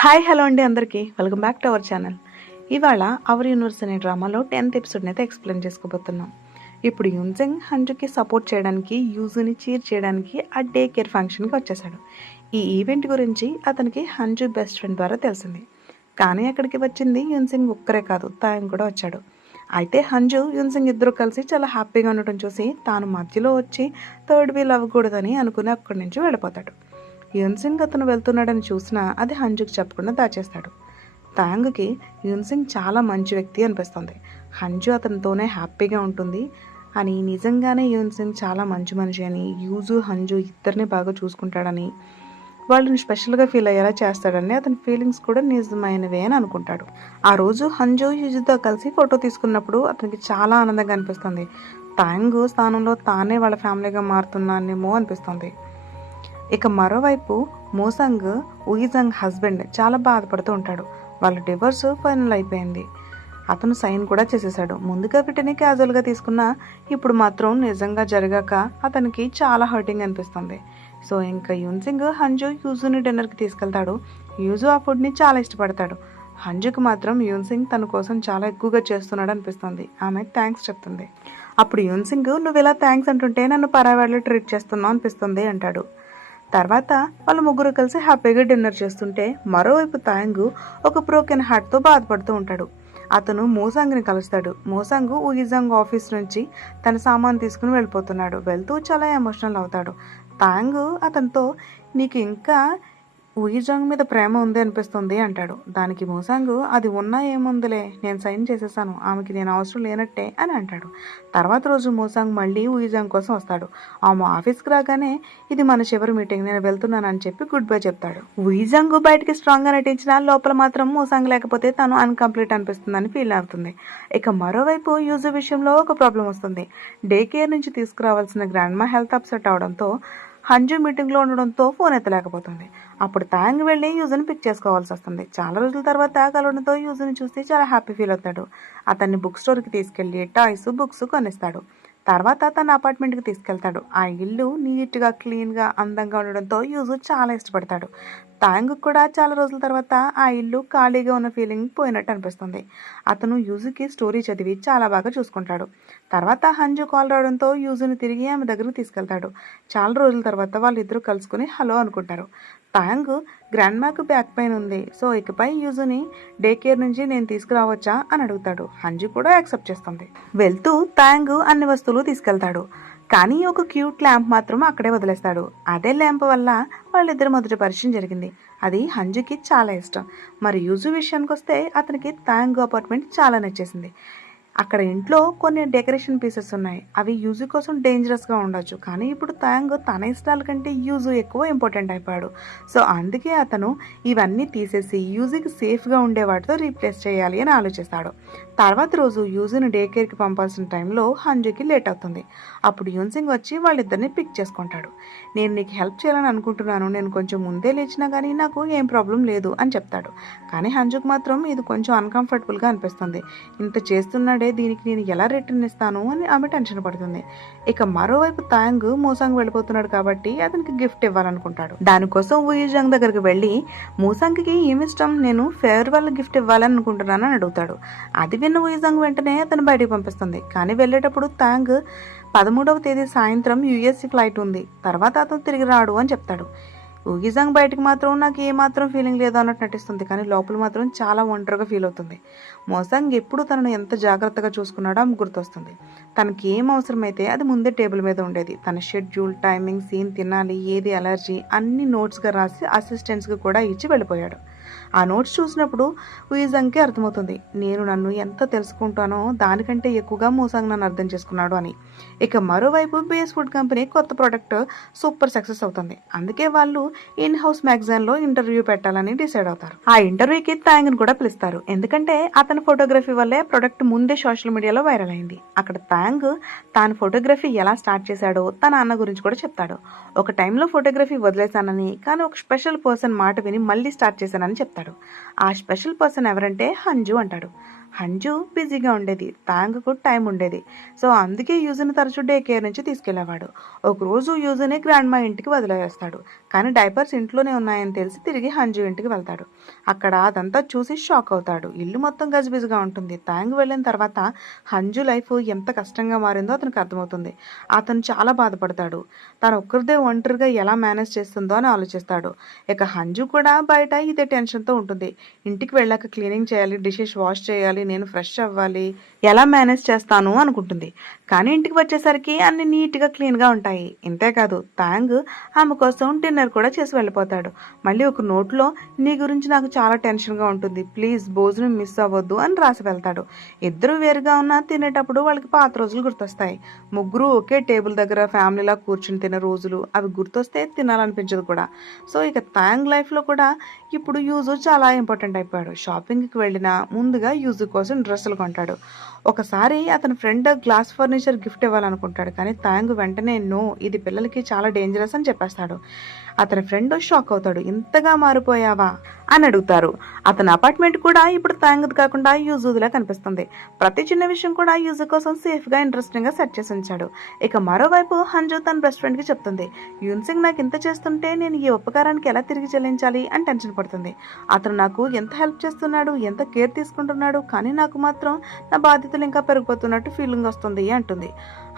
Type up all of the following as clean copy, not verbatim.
Hi hello అండి అందరికీ welcome back to our channel. ఇవాళ అవర్ యూనివర్స్ అనే డ్రామాలో 10th ఎపిసోడ్ని అయితే ఎక్స్ప్లెయిన్ చేసుకోబోతున్నాం. ఇప్పుడు యూన్సింగ్ హంజుకి సపోర్ట్ చేయడానికి, యూజుని చీర్ చేయడానికి ఆ డే కేర్ ఫంక్షన్కి వచ్చేసాడు. ఈ ఈవెంట్ గురించి అతనికి హంజు బెస్ట్ ఫ్రెండ్ ద్వారా తెలిసింది. కానీ అక్కడికి వచ్చింది యూన్సింగ్ ఒక్కరే కాదు, తాను కూడా వచ్చాడు. అయితే హంజు యూన్సింగ్ ఇద్దరు కలిసి చాలా హ్యాపీగా ఉండటం చూసి తాను మధ్యలో వచ్చి థర్డ్ వీల్ అవ్వకూడదని అనుకుని అక్కడి నుంచి వెళ్ళిపోతాడు. యూన్సింగ్ అతను వెళ్తున్నాడని చూసినా అది హంజుకి చెప్పకుండా దాచేస్తాడు. తాంగ్కి యూన్సింగ్ చాలా మంచి వ్యక్తి అనిపిస్తుంది. హంజు అతనితోనే హ్యాపీగా ఉంటుంది అని, నిజంగానే యూన్సింగ్ చాలా మంచి మనిషి అని, యూజు హంజు ఇద్దరిని బాగా చూసుకుంటాడని, వాళ్ళని స్పెషల్గా ఫీల్ అయ్యేలా చేస్తాడని, అతని ఫీలింగ్స్ కూడా నిజమైనవే అని అనుకుంటాడు. ఆ రోజు హంజు యూజుతో కలిసి ఫోటో తీసుకున్నప్పుడు అతనికి చాలా ఆనందంగా అనిపిస్తుంది. తాంగ్ స్థానంలో తానే వాళ్ళ ఫ్యామిలీగా మారుతున్నానేమో అనిపిస్తుంది. ఇక మరోవైపు మోసాంగ్ ఉయిజంగ్ హస్బెండ్ చాలా బాధపడుతూ ఉంటాడు. వాళ్ళ డివోర్స్ ఫైనల్ అయిపోయింది. అతను సైన్ కూడా చేసేసాడు. ముందుగా వీటిని క్యాజువల్గా తీసుకున్నా ఇప్పుడు మాత్రం నిజంగా జరగాక అతనికి చాలా హర్టింగ్ అనిపిస్తుంది. సో ఇంకా యూన్సింగ్ హంజు యూజుని డిన్నర్కి తీసుకెళ్తాడు. యూజు ఆ ఫుడ్ని చాలా ఇష్టపడతాడు. హంజుకి మాత్రం యూన్సింగ్ తన కోసం చాలా ఎక్కువగా చేస్తున్నాడు అనిపిస్తుంది. ఆమె థ్యాంక్స్ చెప్తుంది. అప్పుడు యూన్సింగ్, నువ్వు ఇలా థ్యాంక్స్ అంటుంటే నన్ను పరావాళ్ళు ట్రీట్ చేస్తున్నావు అనిపిస్తుంది అంటాడు. తర్వాత వాళ్ళు ముగ్గురు కలిసి హ్యాపీగా డిన్నర్ చేస్తుంటే మరోవైపు తాంగు ఒక బ్రోకెన్ హార్ట్తో బాధపడుతూ ఉంటాడు. అతను మోసాంగ్ని కలుస్తాడు. మోసాంగ్ ఉయిజాంగ్ ఆఫీస్ నుంచి తన సామాన్ తీసుకుని వెళ్ళిపోతున్నాడు. వెళ్తూ చాలా ఎమోషనల్ అవుతాడు. తాంగు అతనితో, నీకు ఇంకా ఉయిజాంగ్ మీద ప్రేమ ఉంది అనిపిస్తుంది అంటాడు. దానికి మోసాంగ్, అది ఉన్నా ఏముందిలే, నేను సైన్ చేసేసాను, ఆమెకి నేను అవసరం లేనట్టే అని అంటాడు. తర్వాత రోజు మోసాంగ్ మళ్ళీ ఉయిజాంగ్ కోసం వస్తాడు. ఆమె ఆఫీస్కి రాగానే, ఇది మన చివరి మీటింగ్, నేను వెళ్తున్నాను అని చెప్పి గుడ్ బై చెప్తాడు. ఉయిజాంగ్ బయటికి స్ట్రాంగ్గా నటించిన లోపల మాత్రం మోసాంగ్ లేకపోతే తను అన్కంప్లీట్ అనిపిస్తుందని ఫీల్ అవుతుంది. ఇక మరోవైపు యూజు విషయంలో ఒక ప్రాబ్లం వస్తుంది. డే కేర్ నుంచి తీసుకురావాల్సిన గ్రాండ్ మా హెల్త్ అప్సెట్ అవడంతో హంజు మీటింగ్లో ఉండడంతో ఫోన్ ఎత్తలేకపోతుంది. అప్పుడు తాంగ్ వెళ్ళి యూజుని పిక్ చేసుకోవాల్సి వస్తుంది. చాలా రోజుల తర్వాత కలవడంతో యూజుని చూసి చాలా హ్యాపీ ఫీల్ అవుతాడు. అతన్ని బుక్ స్టోర్కి తీసుకెళ్ళి టాయ్స్, బుక్స్ కొనిస్తాడు. తర్వాత తన అపార్ట్మెంట్కి తీసుకెళ్తాడు. ఆ ఇల్లు నీట్గా, క్లీన్గా, అందంగా ఉండడంతో యూజు చాలా ఇష్టపడతాడు. తాంగ్ కూడా చాలా రోజుల తర్వాత ఆ ఇల్లు ఖాళీగా ఉన్న ఫీలింగ్ పోయినట్టు అనిపిస్తుంది. అతను యూజుకి స్టోరీ చదివి చాలా బాగా చూసుకుంటాడు. తర్వాత హంజు కాల్ రావడంతో యూజుని తిరిగి ఆమె దగ్గరకు తీసుకెళ్తాడు. చాలా రోజుల తర్వాత వాళ్ళిద్దరూ కలుసుకుని హలో అనుకుంటారు. తాంగ్, గ్రాండ్ మాకు బ్యాక్ పెయిన్ ఉంది, సో ఇకపై యూజుని డే కేర్ నుంచి నేను తీసుకురావచ్చా అని అడుగుతాడు. హంజు కూడా యాక్సెప్ట్ చేస్తుంది. వెళ్తూ తాంగ్ అన్ని వస్తువులు తీసుకెళ్తాడు. కానీ ఒక క్యూట్ ల్యాంప్ మాత్రం అక్కడే వదిలేస్తాడు. అదే ల్యాంప్ వల్ల వాళ్ళిద్దరి మొదటి పరిచయం జరిగింది. అది హంజుకి చాలా ఇష్టం. మరి యూజు విషయానికి వస్తే అతనికి తాంగ్ అపార్ట్మెంట్ చాలా నచ్చేసింది. అక్కడ ఇంట్లో కొన్ని డెకరేషన్ పీసెస్ ఉన్నాయి. అవి యూజు కోసం డేంజరస్గా ఉండొచ్చు, కానీ ఇప్పుడు తాంగ్ తన ఇష్టాల కంటే యూజు ఎక్కువ ఇంపార్టెంట్ అయిపోయాడు. సో అందుకే అతను ఇవన్నీ తీసేసి యూజుకి సేఫ్గా ఉండే వాటితో రీప్లేస్ చేయాలి అని ఆలోచిస్తాడు. తర్వాత రోజు యూజుని డే కేర్కి పంపాల్సిన టైంలో హంజుకి లేట్ అవుతుంది. అప్పుడు యూన్సింగ్ వచ్చి వాళ్ళిద్దరిని పిక్ చేసుకుంటాడు. నేను నీకు హెల్ప్ చేయాలని అనుకుంటున్నాను, నేను కొంచెం ముందే లేచినా కానీ నాకు ఏం ప్రాబ్లం లేదు అని చెప్తాడు. కానీ హంజుకి మాత్రం ఇది కొంచెం అన్కంఫర్టబుల్గా అనిపిస్తుంది. ఇంత చేస్తున్నాడే, దీనికి నేను ఎలా రిటర్న్ ఇస్తాను అని ఆమె టెన్షన్ పడుతుంది. ఇక మరోవైపు తాంగ్ మోసాంగ్ వెళ్ళిపోతున్నాడు కాబట్టి అతనికి గిఫ్ట్ ఇవ్వాలనుకుంటాడు. దానికోసం ఉయిజాంగ్ దగ్గరికి వెళ్ళి, మోసాంగ్కి ఏమిష్టం, నేను ఫేర్వెల్ గిఫ్ట్ ఇవ్వాలని అనుకుంటున్నాను అని అడుగుతాడు. అది విన్న ఉయిజాంగ్ వెంటనే అతను బయటికి పంపిస్తుంది. కానీ వెళ్ళేటప్పుడు తాంగ్ 13వ తేదీ సాయంత్రం యుఎస్సి ఫ్లైట్ ఉంది, తర్వాత అతను తిరిగి రాడు అని చెప్తాడు. ఉయిజాంగ్ బయటకు మాత్రం నాకు ఏమాత్రం ఫీలింగ్ లేదు అన్నట్టు నటిస్తుంది, కానీ లోపల మాత్రం చాలా ఒంటరిగా ఫీల్ అవుతుంది. మోసాంగ్ ఎప్పుడు తనను ఎంత జాగ్రత్తగా చూసుకున్నాడో ఆమె గుర్తొస్తుంది. తనకి ఏం అవసరమైతే అది ముందే టేబుల్ మీద ఉండేది. తన షెడ్యూల్, టైమింగ్, సీన్, తినాలి, ఏది అలర్జీ అన్ని నోట్స్గా రాసి అసిస్టెంట్స్కి కూడా ఇచ్చి వెళ్ళిపోయాడు. ఆ నోట్స్ చూసినప్పుడు ఉయిజాంగ్కి అర్థమవుతుంది, నేను నన్ను ఎంత తెలుసుకుంటానో దానికంటే ఎక్కువగా మోసాంగ్ నన్ను అర్థం చేసుకున్నాడు అని. ఇక మరోవైపు బేస్ ఫుడ్ కంపెనీ కొత్త ప్రోడక్ట్ సూపర్ సక్సెస్ అవుతుంది. అందుకే వాళ్ళు ఇన్ హౌస్ మ్యాగజైన్లో ఇంటర్వ్యూ పెట్టాలని డిసైడ్ అవుతారు. ఆ ఇంటర్వ్యూకి తాంగ్ని కూడా పిలుస్తారు. ఎందుకంటే అతని ఫోటోగ్రఫీ వల్లే ప్రొడక్ట్ ముందే సోషల్ మీడియాలో వైరల్ అయింది. అక్కడ తాంగ్ తాంగ్ తాను ఫోటోగ్రఫీ ఎలా స్టార్ట్ చేశాడో తన అన్న గురించి కూడా చెప్తాడు. ఒక టైంలో ఫోటోగ్రఫీ వదిలేశానని, కానీ ఒక స్పెషల్ పర్సన్ మాట విని మళ్ళీ స్టార్ట్ చేశానని చెప్తాడు. ఆ స్పెషల్ పర్సన్ ఎవరంటే హంజు అంటాడు. హంజు బిజీగా ఉండేది, తాంగ్కు టైం ఉండేది. సో అందుకే యూజుని తరచూ డే కేర్ నుంచి తీసుకెళ్లేవాడు. ఒకరోజు యూజుని గ్రాండ్ మా ఇంటికి వదిలేస్తాడు. కానీ డైపర్స్ ఇంట్లోనే ఉన్నాయని తెలిసి తిరిగి హంజు ఇంటికి వెళ్తాడు. అక్కడ అదంతా చూసి షాక్ అవుతాడు. ఇల్లు మొత్తం గజిబిజిగా ఉంటుంది. తాంగ్ వెళ్ళిన తర్వాత హంజు లైఫ్ ఎంత కష్టంగా మారిందో అతనికి అర్థమవుతుంది. అతను చాలా బాధపడతాడు. తను ఒక్కరిదే ఒంటరిగా ఎలా మేనేజ్ చేస్తుందో అని ఆలోచిస్తాడు. ఇక హంజు కూడా బయట ఇదే టెన్షన్తో ఉంటుంది. ఇంటికి వెళ్ళాక క్లీనింగ్ చేయాలి, డిషెస్ వాష్ చేయాలి, నేను ఫ్రెష్ అవ్వాలి, ఎలా మేనేజ్ చేస్తాను అనుకుంటుంది. కానీ ఇంటికి వచ్చేసరికి అన్ని నీట్గా క్లీన్గా ఉంటాయి. ఇంతేకాదు తాంగ్ ఆమె కోసం డిన్నర్ కూడా చేసి వెళ్ళిపోతాడు. మళ్ళీ ఒక నోట్లో నీ గురించి నాకు చాలా టెన్షన్గా ఉంటుంది, ప్లీజ్ భోజనం మిస్ అవ్వద్దు అని రాసి వెళ్తాడు. ఇద్దరు వేరుగా ఉన్నా తినేటప్పుడు వాళ్ళకి పాత రోజులు గుర్తొస్తాయి. ముగ్గురు ఒకే టేబుల్ దగ్గర ఫ్యామిలీలా కూర్చుని తినే రోజులు అవి గుర్తొస్తే తినాలనిపించదు కూడా. సో ఇక తాంగ్ లైఫ్లో కూడా ఇప్పుడు యూజు చాలా ఇంపార్టెంట్ అయిపోయాడు. షాపింగ్కి వెళ్ళినా ముందుగా యూజు కోసం డ్రెస్సులు కొంటాడు. ఒకసారి అతని ఫ్రెండ్ గ్లాస్ ఫర్నిచర్ గిఫ్ట్ ఇవ్వాలనుకుంటాడు. కానీ తాంగ్ వెంటనే నో, ఇది పిల్లలకి చాలా డేంజరస్ అని చెప్పేస్తాడు. అతని ఫ్రెండ్ షాక్ అవుతాడు. ఇంతగా మారిపోయావా అని అడుగుతారు. అతని అపార్ట్మెంట్ కూడా ఇప్పుడు తాంగ్ది కాకుండా యూజులా కనిపిస్తుంది. ప్రతి చిన్న విషయం కూడా యూజు కోసం సేఫ్గా ఇంట్రెస్టింగ్గా సెట్ చేసి ఉంచాడు. ఇక మరోవైపు హంజు తన బెస్ట్ ఫ్రెండ్కి చెప్తుంది, యూన్సింగ్ నాకు ఇంత చేస్తుంటే నేను ఈ ఉపకారానికి ఎలా తిరిగి చెల్లించాలి అని టెన్షన్ పడుతుంది. అతను నాకు ఎంత హెల్ప్ చేస్తున్నాడు, ఎంత కేర్ తీసుకుంటున్నాడు, కానీ నాకు మాత్రం నా బాధ్యతలు ఇంకా పెరిగిపోతున్నట్టు ఫీలింగ్ వస్తుంది అంటుంది.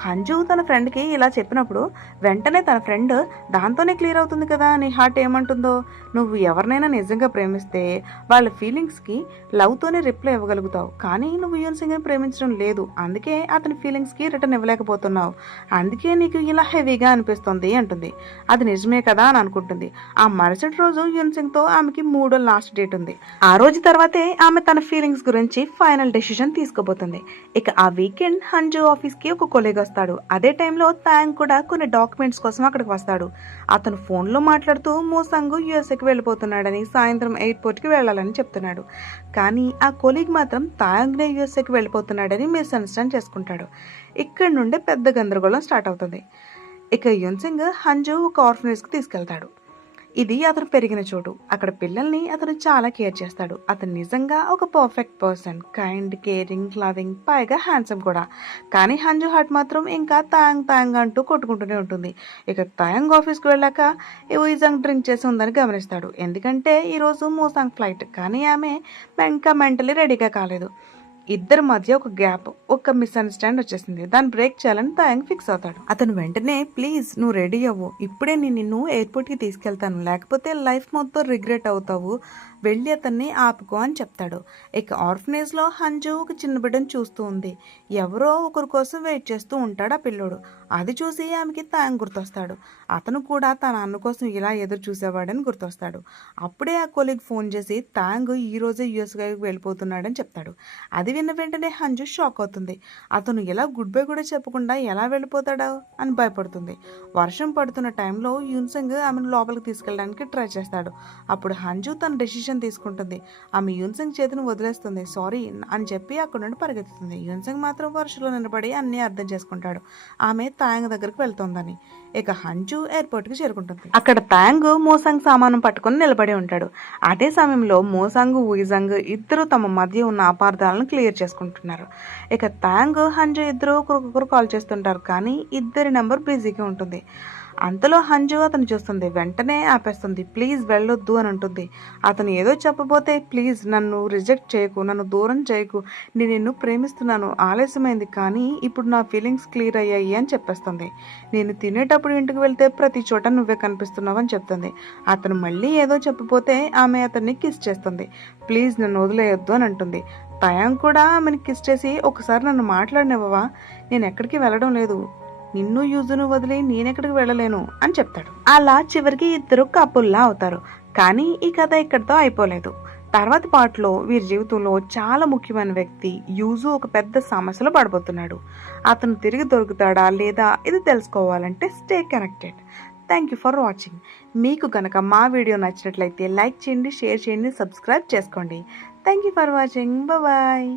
హంజు తన ఫ్రెండ్కి ఇలా చెప్పినప్పుడు వెంటనే తన ఫ్రెండ్, దాంతోనే క్లియర్ అవుతుంది కదా నీ హార్ట్ ఏమంటుందో, నువ్వు ఎవరినైనా నిజంగా ప్రేమిస్తే వాళ్ళ ఫీలింగ్స్కి లవ్తోనే రిప్లై ఇవ్వగలుగుతావు, కానీ నువ్వు యూన్సింగ్ని ప్రేమించడం లేదు, అందుకే అతని ఫీలింగ్స్కి రిటర్న్ ఇవ్వలేకపోతున్నావు, అందుకే నీకు ఇలా హెవీగా అనిపిస్తుంది అంటుంది. అది నిజమే కదా అని అనుకుంటుంది. ఆ మరుసటి రోజు యూన్సింగ్తో ఆమెకి 3వ లాస్ట్ డేట్ ఉంది. ఆ రోజు తర్వాతే ఆమె తన ఫీలింగ్స్ గురించి ఫైనల్ డెసిషన్ తీసుకోబోతుంది. ఇక ఆ వీకెండ్ హంజు ఆఫీస్కి ఒక కొలీగ్ వస్తాడు. అదే టైంలో తాంగ్ కూడా కొన్ని డాక్యుమెంట్స్ కోసం అక్కడికి వస్తాడు. అతను ఫోన్లో మాట్లాడుతూ మోసాంగ్ యూఎస్ఏకి వెళ్ళిపోతున్నాడని, సాయంత్రం ఎయిర్పోర్ట్కి వెళ్ళాలని చెప్తున్నాడు. కానీ ఆ కొలీగ్ మాత్రం తాంగ్నే యూఎస్ఏకి వెళ్ళిపోతున్నాడని మిస్అండర్స్టాండ్ చేసుకుంటాడు. ఇక్కడ నుండి పెద్ద గందరగోళం స్టార్ట్ అవుతుంది. ఇక యూన్సింగ్ హంజు ఒక ఆర్ఫనేజ్కి తీసుకెళ్తాడు. ఇది అతను పెరిగిన చోటు. అక్కడ పిల్లల్ని అతను చాలా కేర్ చేస్తాడు. అతను నిజంగా ఒక perfect person, kind, caring, loving, పైగా హ్యాండ్సమ్ కూడా. కానీ హంజు హార్ట్ మాత్రం ఇంకా తాంగ్ తాంగ్ అంటూ కొట్టుకుంటూనే ఉంటుంది. ఇక తాంగ్ ఆఫీస్కి వెళ్ళాక యూజంగ్ డ్రింక్ చేసి ఉందని గమనిస్తాడు. ఎందుకంటే ఈరోజు మోసాంగ్ ఫ్లైట్, కానీ ఆమె ఇంకా మెంటలీ రెడీగా కాలేదు. ఇద్దరి మధ్య ఒక గ్యాప్, ఒక మిస్అండర్స్టాండ్ వచ్చేసింది. దాన్ని బ్రేక్ చేయాలని తాంగ్ ఫిక్స్ అవుతాడు. అతను వెంటనే, ప్లీజ్ నువ్వు రెడీ అవ్వు, ఇప్పుడే నేను నిన్ను ఎయిర్పోర్ట్కి తీసుకెళ్తాను, లేకపోతే లైఫ్ మొత్తం రిగ్రెట్ అవుతావు, వెళ్ళి అతన్ని ఆపుకో అని చెప్తాడు. ఇక ఆర్ఫనేజ్లో హంజు ఒక చిన్న బిడ్డను చూస్తూ ఉంది. ఎవరో ఒకరి కోసం వెయిట్ చేస్తూ ఉంటాడు ఆ పిల్లోడు. అది చూసి ఆమెకి తాంగ్ గుర్తొస్తాడు. అతను కూడా తన అన్న కోసం ఇలా ఎదురు చూసేవాడని గుర్తొస్తాడు. అప్పుడే ఆ కొలీగ్ ఫోన్ చేసి తాంగ్ ఈరోజే యూఎస్కి వెళ్ళిపోతున్నాడని చెప్తాడు. అది విన్న వెంటనే హంజు షాక్ అవుతుంది. అతను ఎలా గుడ్ బై కూడా చెప్పకుండా ఎలా వెళ్ళిపోతాడా అని భయపడుతుంది. వర్షం పడుతున్న టైంలో యూన్సింగ్ ఆమెను లోపలికి తీసుకెళ్ళడానికి ట్రై చేస్తాడు. అప్పుడు హంజు తన డెసిషన్ తీసుకుంటుంది. ఆమె యూన్సింగ్ చేతిని వదిలేస్తుంది. సారీ అని చెప్పి అక్కడ నుండి పరిగెత్తుతుంది. యూన్సింగ్ మాత్రం వర్షంలో నిలబడి అన్నీ అర్థం చేసుకుంటాడు ఆమె తాంగ్ దగ్గరికి వెళ్తోందని. ఇక హంజు ఎయిర్పోర్ట్కి చేరుకుంటుంది. అక్కడ తాంగ్ మోసాంగ్ సామానం పట్టుకుని నిలబడి ఉంటాడు. అదే సమయంలో మోసాంగ్, వుయిజంగ్ ఇద్దరు తమ మధ్య ఉన్న అపార్థాలను క్లియర్ చేసుకుంటున్నారు. ఇక తాంగ్, హంజు ఇద్దరు ఒకరికొకరు కాల్ చేస్తుంటారు. కానీ ఇద్దరి నెంబర్ బిజీగా ఉంటుంది. అంతలో హంజు అతను చూస్తుంది. వెంటనే ఆపేస్తుంది. ప్లీజ్ వెళ్ళొద్దు అని అంటుంది. అతను ఏదో చెప్పబోతే, ప్లీజ్ నన్ను రిజెక్ట్ చేయకు, నన్ను దూరం చేయకు, నేను నిన్ను ప్రేమిస్తున్నాను, ఆలస్యమైంది కానీ ఇప్పుడు నా ఫీలింగ్స్ క్లియర్ అయ్యాయి అని చెప్పేస్తుంది. నేను తినేటప్పుడు ఇంటికి వెళ్తే ప్రతి చోట నువ్వే కనిపిస్తున్నావు అని చెప్తుంది. అతను మళ్ళీ ఏదో చెప్పబోతే ఆమె అతన్ని కిస్ చేస్తుంది. ప్లీజ్ నన్ను వదిలేయొద్దు అని అంటుంది. తాంగ్ కూడా ఆమెను కిస్ చేసి, ఒకసారి నన్ను మాట్లాడనివ్వవా, నేను ఎక్కడికి వెళ్ళడం లేదు, నిన్ను యూజును వదిలి నేనెక్కడికి వెళ్ళలేను అని చెప్తాడు. అలా చివరికి ఇద్దరు కపుల్లా అవుతారు. కానీ ఈ కథ ఇక్కడితో అయిపోలేదు. తర్వాత పార్ట్లో వీరి జీవితంలో చాలా ముఖ్యమైన వ్యక్తి యూజు ఒక పెద్ద సమస్యలో పడిపోతున్నాడు. అతను తిరిగి దొరుకుతాడా లేదా ఇది తెలుసుకోవాలంటే stay connected. Thank you for watching. మీకు కనుక మా వీడియో నచ్చినట్లయితే లైక్ చేయండి, షేర్ చేయండి, సబ్స్క్రైబ్ చేసుకోండి. Thank you for watching. Bye.